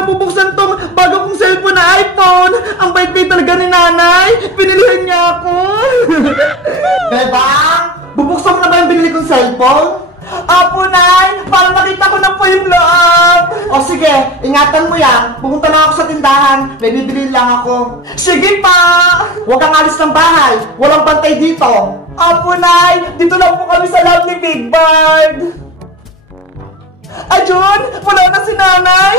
nabubuksan tong bago kong cellphone na iPhone. Ang bait-bait talaga ni nanay. Pinilihan niya ako. Bebang, bubuksan mo na ba yung binili kong cellphone? Apo, Nay! Para makita ko na po yung loob! O sige, ingatan mo yan. Pumunta na ako sa tindahan. May bibili lang ako. Sige pa! Huwag kang alis ng bahay. Walang bantay dito. Apo, Nay! Dito lang po kami sa loob ni Big Bird. Ayun! Wala na si nanay!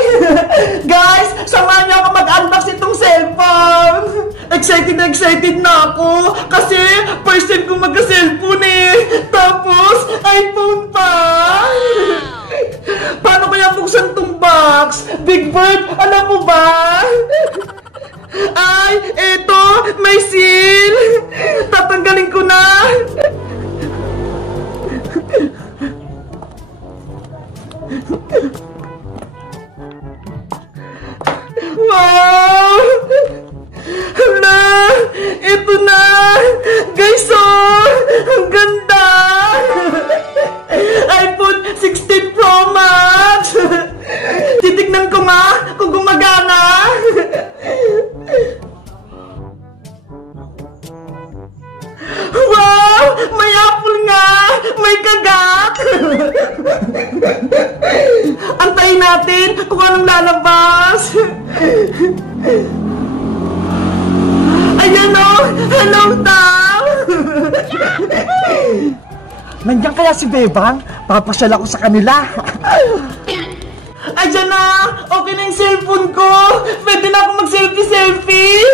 Guys! Samahan niyo ako mag-unbox itong cellphone! Excited na ako! Kasi first time ko magka-cellphone eh! Tapos, iPhone pa! Paano kaya buksan itong box? Big Bird, alam mo ba? Ay! Eto! May seal! Tatanggalin ko na! Wow! Hala! Ito na! Guys, oh! Ang ganda! iPhone 16 Pro Max! Titignan ko nga kung gumagana! Wow! May apple nga! May kagat! Antayin natin kung anong lalabas! Ayan o! Hello, Tam! Nandiyan kaya si Bebang? Papasyal ako sa kanila! Ayan na! Okay na yung cellphone ko! Pwede na ako mag-selfie-selfie!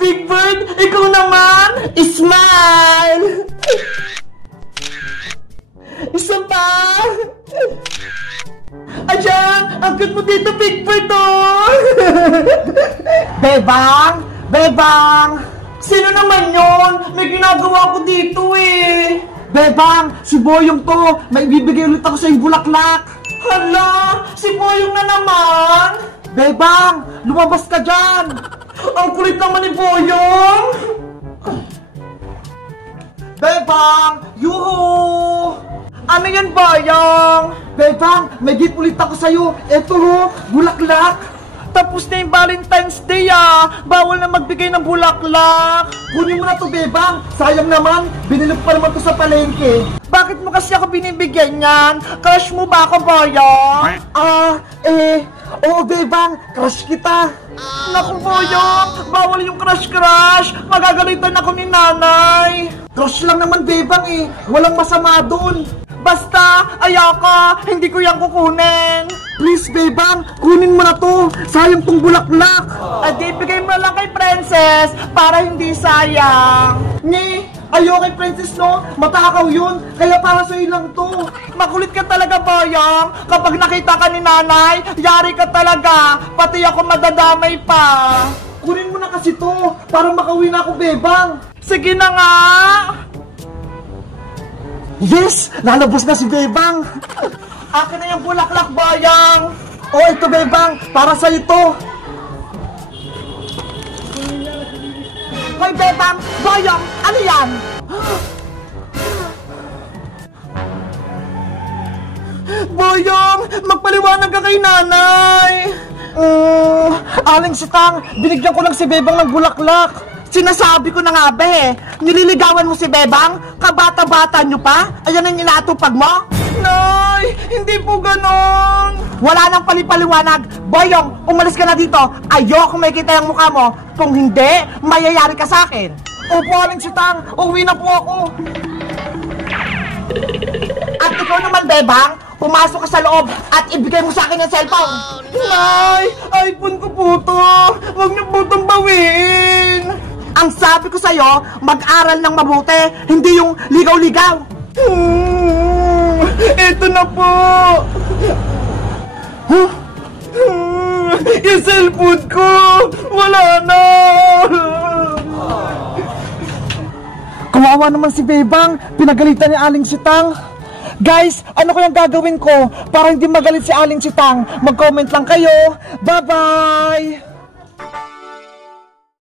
Big Bird, ikaw naman! Smile! Isa pa! Ayan! Ang cute mo dito, Big Bird, oh! Bebang! Bebang! Sino naman yon? May ginagawa ko dito, eh! Bebang! Si Boyong to! May ibibigay ulit ako sa yung bulaklak! Hala! Si Boyong na naman! Bebang! Lumabas ka dyan! Ang kulit naman ni Boyong! Bebang! Yuhu! Ano yan, Boyong? Bebang, may gift ulit ako sa'yo. Eto ho, bulaklak. Tapos na yung Valentine's Day, ah. Bawal na magbigay ng bulaklak. Kunin mo na to, Bebang. Sayang naman, binili pa naman to sa palengke. Bakit mo kasi ako binibigyan yan? Crush mo ba ako, Boyong? Oo, Bebang, crush kita. Naku, Boyong, bawal yung crush-crush. Magagalitan ako ni nanay. Crush lang naman, Bebang, eh. Walang masama dun. Basta, ayoko, hindi ko yan kukunin. Please, Bebang, kunin mo na to. Sayang tong bulaklak. Adi, bigay mo lang kay Princess para hindi sayang. Ayaw kay Princess, no? Matakaw yun. Kaya para sa'yo lang to. Makulit ka talaga, Boyong. Kapag nakita ka ni nanay, yari ka talaga. Pati ako madadamay pa. Kunin mo na kasi to para makauwi na ako, Bebang. Sige na nga. Yes! Lalabas na si Bebang! Akin na yung bulaklak, Boyong! Oh, ito, Bebang! Para sa'yo ito! Hoy, Bebang! Boyong! Ano yan? Boyong! Magpaliwanag ka kay nanay! Aling Sitang, binigyan ko lang si Bebang ng bulaklak! Sinasabi ko na nga ba eh, nililigawan mo si Bebang? Kabata-bata nyo pa? Ayan ang inaatupag mo? Nay, hindi po ganon. Wala nang palipaliwanag. Boyong, umalis ka na dito. Ayoko makita yung mukha mo. Kung hindi, mayayari ka sa akin. Opo, Aling Sitang, uwi na po ako. At ikaw naman, Bebang, pumasok ka sa loob at ibigay mo sa akin yung cellphone. Nay, iPhone ko po to. Huwag niyo po itong bawiin. Ang sabi ko sa'yo, mag-aral ng mabuti, hindi yung ligaw-ligaw. Ito na po. Yung cellphone ko, wala na. Kawawa naman si Bebang, pinagalitan ni Aling Sitang. Guys, ano kayang gagawin ko para hindi magalit si Aling Sitang? Mag-comment lang kayo. Bye-bye!